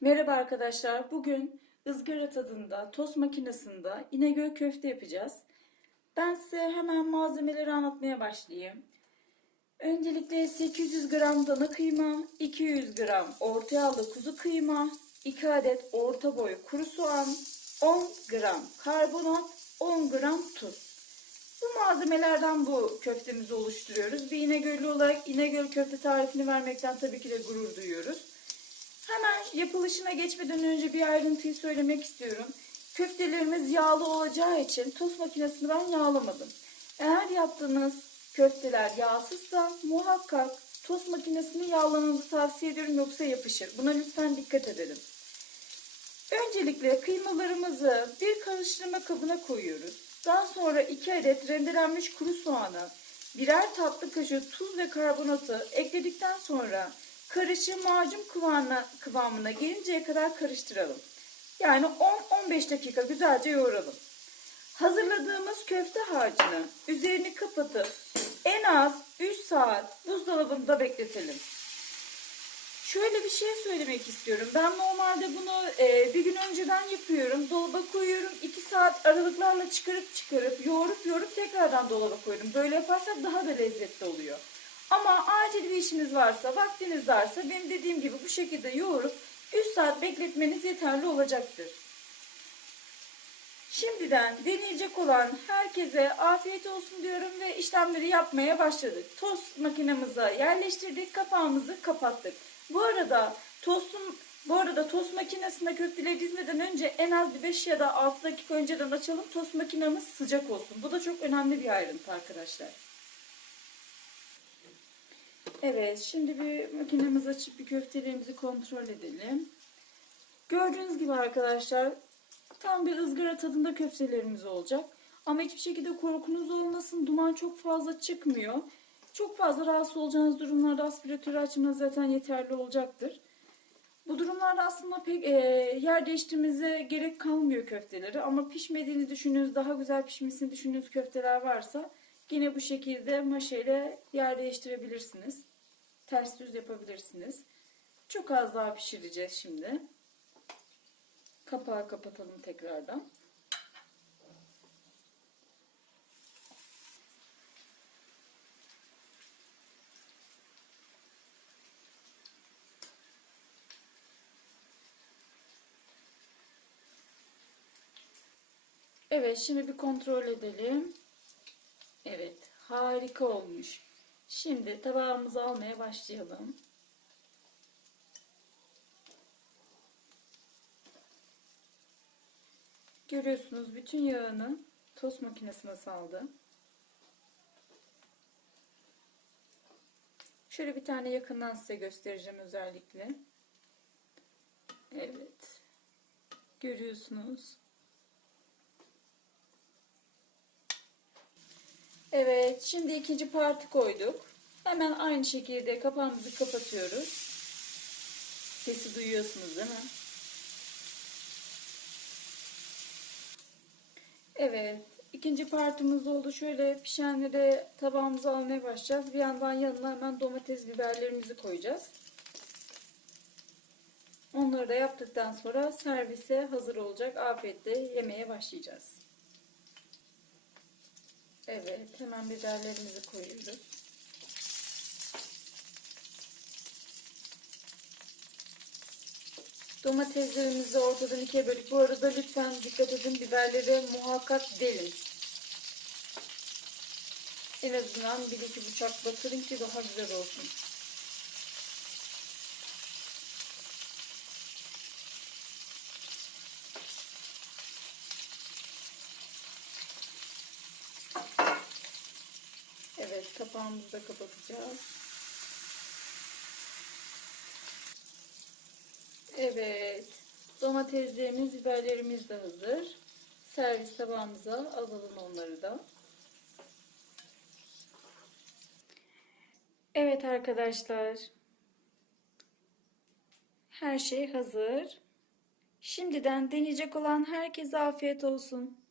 Merhaba arkadaşlar. Bugün ızgara tadında tost makinesinde İnegöl köfte yapacağız. Ben size hemen malzemeleri anlatmaya başlayayım. Öncelikle 800 gram dana kıyma, 200 gram orta yağlı kuzu kıyma, 2 adet orta boy kuru soğan, 10 gram karbonat, 10 gram tuz. Bu malzemelerden bu köftemizi oluşturuyoruz. Bir İnegöllü olarak İnegöl köfte tarifini vermekten tabii ki de gurur duyuyoruz. Hemen yapılışına geçmeden önce bir ayrıntıyı söylemek istiyorum. Köftelerimiz yağlı olacağı için tost makinesini ben yağlamadım. Eğer yaptığınız köfteler yağsızsa muhakkak tost makinesini yağlamanızı tavsiye ediyorum yoksa yapışır. Buna lütfen dikkat edelim. Öncelikle kıymalarımızı bir karıştırma kabına koyuyoruz. Daha sonra 2 adet rendelenmiş kuru soğanı, birer tatlı kaşığı tuz ve karbonatı ekledikten sonra karışı macun kıvamına, kıvamına gelinceye kadar karıştıralım. Yani 10-15 dakika güzelce yoğuralım. Hazırladığımız köfte harcını üzerini kapatıp en az 3 saat buzdolabında bekletelim. Şöyle bir şey söylemek istiyorum. Ben normalde bunu e, bir gün önceden yapıyorum. Dolaba koyuyorum. 2 saat aralıklarla çıkarıp çıkarıp yoğurup yoğurup tekrardan dolaba koyuyorum. Böyle yaparsak daha da lezzetli oluyor. Ama acil bir işiniz varsa, vaktiniz varsa benim dediğim gibi bu şekilde yoğurup 3 saat bekletmeniz yeterli olacaktır. Şimdiden deneyecek olan herkese afiyet olsun diyorum ve işlemleri yapmaya başladık. Tost makinemize yerleştirdik, kapağımızı kapattık. Bu arada tostun bu arada tost makinesinde köfteleri dizmeden önce en az bir 5 ya da 6 dakika önceden açalım. Tost makinemiz sıcak olsun. Bu da çok önemli bir ayrıntı arkadaşlar. Evet, şimdi bir makinemizi açıp bir köftelerimizi kontrol edelim. Gördüğünüz gibi arkadaşlar tam bir ızgara tadında köftelerimiz olacak. Ama hiçbir şekilde korkunuz olmasın. Duman çok fazla çıkmıyor. Çok fazla rahatsız olacağınız durumlarda aspiratörü açmanız zaten yeterli olacaktır. Bu durumlarda aslında pek e, yer değiştirmenize gerek kalmıyor köfteleri. Ama pişmediğini düşündüğünüz, daha güzel pişmesini düşündüğünüz köfteler varsa yine bu şekilde maşayla yer değiştirebilirsiniz. Ters düz yapabilirsiniz. Çok az daha pişireceğiz şimdi. Kapağı kapatalım tekrardan. Evet, şimdi bir kontrol edelim. Evet, harika olmuş. Şimdi tabağımızı almaya başlayalım. Görüyorsunuz bütün yağını tost makinesine saldı. Şöyle bir tane yakından size göstereceğim özellikle. Evet. Görüyorsunuz. Evet, şimdi ikinci parti koyduk. Hemen aynı şekilde kapağımızı kapatıyoruz. Sesi duyuyorsunuz değil mi? Evet, ikinci partimiz oldu. Şöyle pişenleri tabağımıza almaya başlayacağız. Bir yandan yanına hemen domates biberlerimizi koyacağız. Onları da yaptıktan sonra servise hazır olacak. Afiyetle yemeye başlayacağız. Evet, hemen biberlerimizi koyuyoruz. Domateslerimizi ortadan ikiye bölüp bu arada lütfen dikkat edin biberleri muhakkak delin. En azından bir iki bıçak batırın ki daha güzel olsun. Evet kapağımızı da kapatacağız. Evet. Domateslerimiz, biberlerimiz de hazır. Servis tabağımıza alalım onları da. Evet arkadaşlar. Her şey hazır. Şimdiden deneyecek olan herkese afiyet olsun.